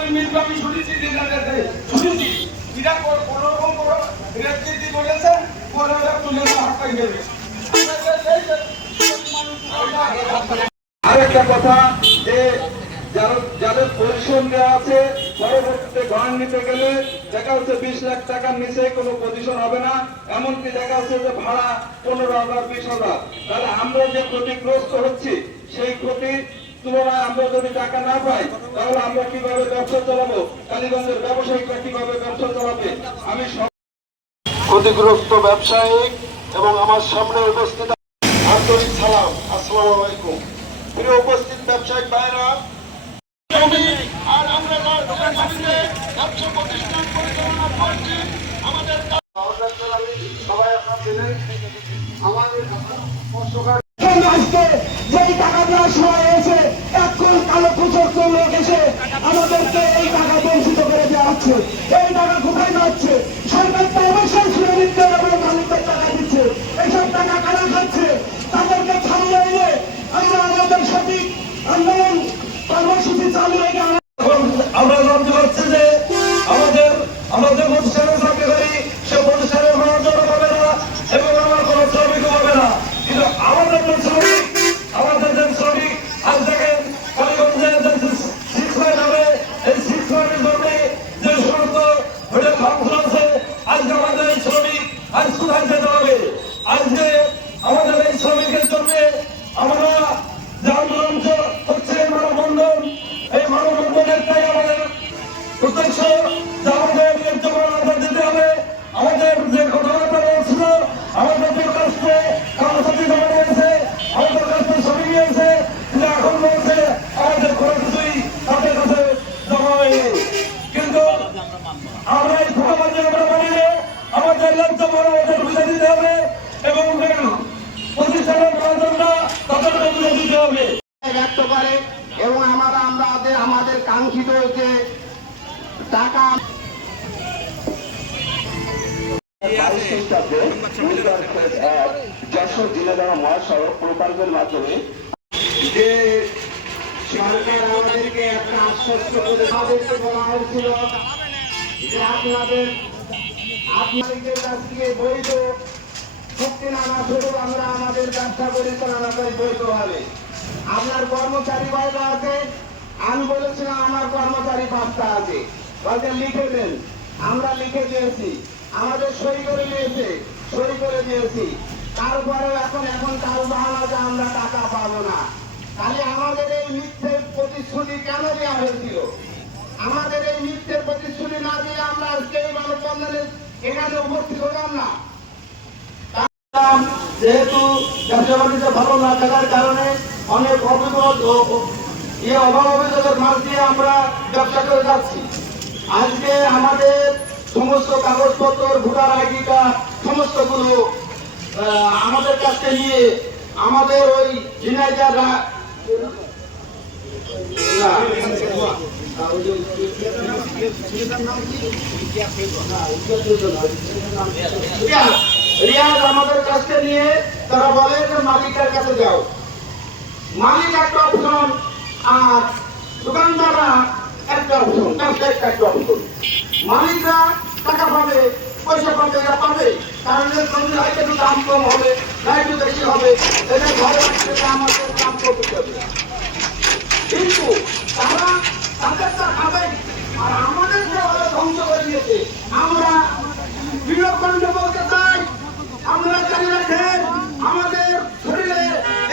আমাদের মৃত্যু আমি শুনেছি শুনেছি এটা কোনো রকম করো রেখে বলেছে পরে তুলে হাত পাই দেবে। আরেকটা কথা যে যাদের পজিশন দেওয়া আছে পরবর্তীতে গ্রহণ নিতে গেলে দেখা হচ্ছে 20 লাখ টাকার নিচে কোনো পজিশন হবে না, এমনকি দেখা যাচ্ছে যে ভাড়া 15,000 20,000। তাহলে আমরা যে ক্ষতিগ্রস্ত হচ্ছি সেই ক্ষতি তুলনায় আমরা যদি টাকা না পাই তাহলে আমরা কিভাবে ব্যবসা চালাবো, কালীগঞ্জের ব্যবসায়িকরা কিভাবে ব্যবসা চালাবে? আমি ক্ষতিগ্রস্ত ব্যবসায়িক এবং আমার সামনে উপস্থিত আন্তরিক সালাম, আসসালামু আলাইকুম। প্রিয় উপস্থিত ব্যবসায়িক ভাইরা, আর আমরা দোকান ব্যবসা প্রতিষ্ঠান পরিচালনা করছি। আমাদের সবাই আপনার দিলেন আমাদের যেই টাকা দেওয়ার সময় হয়েছে এখন কালো কুচক্র লোক এসে আমাদেরকে এই টাকা বঞ্চিত করে দেওয়া হচ্ছে। এই টাকা কোথায় যাচ্ছে? সরকার তো অবশ্যই শুনে নিচ্ছে এবং মালিকদের টাকা দিচ্ছে। এইসব টাকা কারা খাচ্ছে? তাদেরকে ছাড়িয়ে এনে আমরা আমাদের সঠিক আন্দোলন কর্মসূচি চালু রেখে আমরা জানতে পারছি যে আমাদের প্রতিষ্ঠানে চাকরি করি, সে প্রতিষ্ঠানের মনোযোগ হবে না এবং আমার কোনো শ্রমিকও হবে না। কিন্তু আমাদের যে শ্রমিক আজ দেখেন কালীগঞ্জে সিক্স লাইন হবে, এই সিক্স লাইনের জন্য যে সমস্ত হোটেল ফাংশন আছে আজকে আমাদের এই শ্রমিক আজ কোথায় যেতে হবে? আজকে আমাদের এই শ্রমিকের জন্য আমরা যে আন্দোলন হচ্ছে মানববন্ধন, এই মানববন্ধনের তাই আমাদের প্রত্যক্ষ যে আমাদের ন্যায্য দিতে হবে। আমাদের যে কথাবার্তা বলছিল আমাদের কাছে কর্মসূচি জমা নিয়েছে, আমাদের কাছে ছবি নিয়েছে, কিন্তু এখন বলছে আমাদের কোনো কিছুই তাদের কাছে জমা হয়নি। কিন্তু আমরা এই খোঁটাবাজি আমরা মানি না, আমাদের ন্যায্য আমাদের বুঝে দিতে হবে এবং প্রতিষ্ঠানের প্রয়োজনটা তাদেরকে বুঝে দিতে হবে ব্যক্ত করে এবং আমাদের কাঙ্ক্ষিত যে টাকা যশোর জেলা মহাসড়ক প্রকল্পের মাধ্যমে যে সরকার আমাদেরকে একটা আশ্বস্ত করে আমাদেরকে বলা হয়েছিল যে আপনাদের কাছ থেকে বৈধ চুক্তি নামা শুরু আমরা আমাদের ব্যবসা পরিচালনা করি বৈধভাবে। আপনার কর্মচারী কয়টা আছে? আমি বলেছিলাম আমার কর্মচারী 5টা আছে। বলতে লিখে দেন, আমরা লিখে দিয়েছি, আমাদের সই করে দিয়েছি। তারপরেও এখন তার বাহানা যে আমরা টাকা পাবো না। তাহলে আমাদের এই মিথ্যের প্রতিশ্রুতি কেন দেওয়া হয়েছিল? আমাদের এই মিথ্যের প্রতিশ্রুতি না দিয়ে আমরা আজকে এই মানববন্ধনে এখানে উপস্থিত হলাম না। যেহেতু ব্যবসা বাণিজ্য ভালো না থাকার কারণে অনেক অভিযোগ অভাব অভিযোগের মাঝ দিয়ে আমরা ব্যবসা করে যাচ্ছি। আজকে আমাদের সমস্ত কাগজপত্র, ভোটার আইডি কার্ড সমস্তগুলো আমাদের কাছে নিয়ে আমাদের ওই ঝিনাইদহ রিয়াজ আমাদের কাছে নিয়ে তারা বলে যে মালিকের কাছে যাও। মালিক একটা অপশন আর দোকানদাররা একটা অপশন, ব্যবসায়িক একটা অপশন। মালিকরা টাকা পাবে, পয়সা পাবে, এরা পাবে, কারণ জমি হয়তো একটু দাম কম হবে না একটু বেশি হবে, এদের ঘরে আমাদের দাম কমে যাবে। কিন্তু তারা তাদেরটা খাবে আর আমাদেরকে ওরা ধ্বংস করে দিয়েছে। আমরা বিরোধ বলতে চাই, আমরা জানি রাখেন আমাদের শরীরে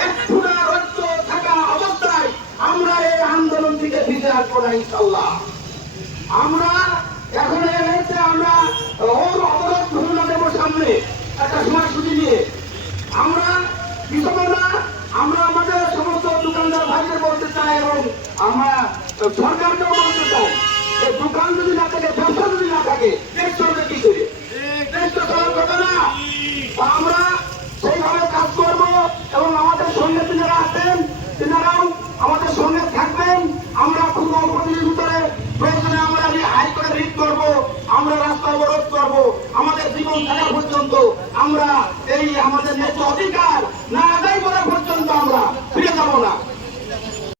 এক ফুটা রক্ত থাকা অবস্থায় আমরা এই আন্দোলন থেকে ফিরে আসবো না ইনশাল্লাহ। আমরা এখন আমরা অবরোধ ঘোষণা দেবো সামনে একটা সময়সূচি নিয়ে। আমরা কৃষক না, আমরা আমাদের সমস্ত দোকানদার ভাইদের বলতে চাই এবং আমরা সরকারকেও বলতে চাই যে দোকান যদি না থাকে, ব্যবসা যদি না থাকে, দেশ চলবে কি করে? দেশ তো চলার কথা না। আমরা সেইভাবে কাজ করব এবং আমাদের সঙ্গে যারা আছেন তিনারাও আমাদের সঙ্গে থাকবেন। আমরা খুব অল্প দিনের ভিতরে প্রয়োজনে আমরা হাইকোর্টে রিট করবো, আমরা রাস্তা অবরোধ করবো, আমাদের জীবন থাকা পর্যন্ত আমরা এই আমাদের ন্যায্য অধিকার না আদায় করা পর্যন্ত আমরা ফিরে যাবো না।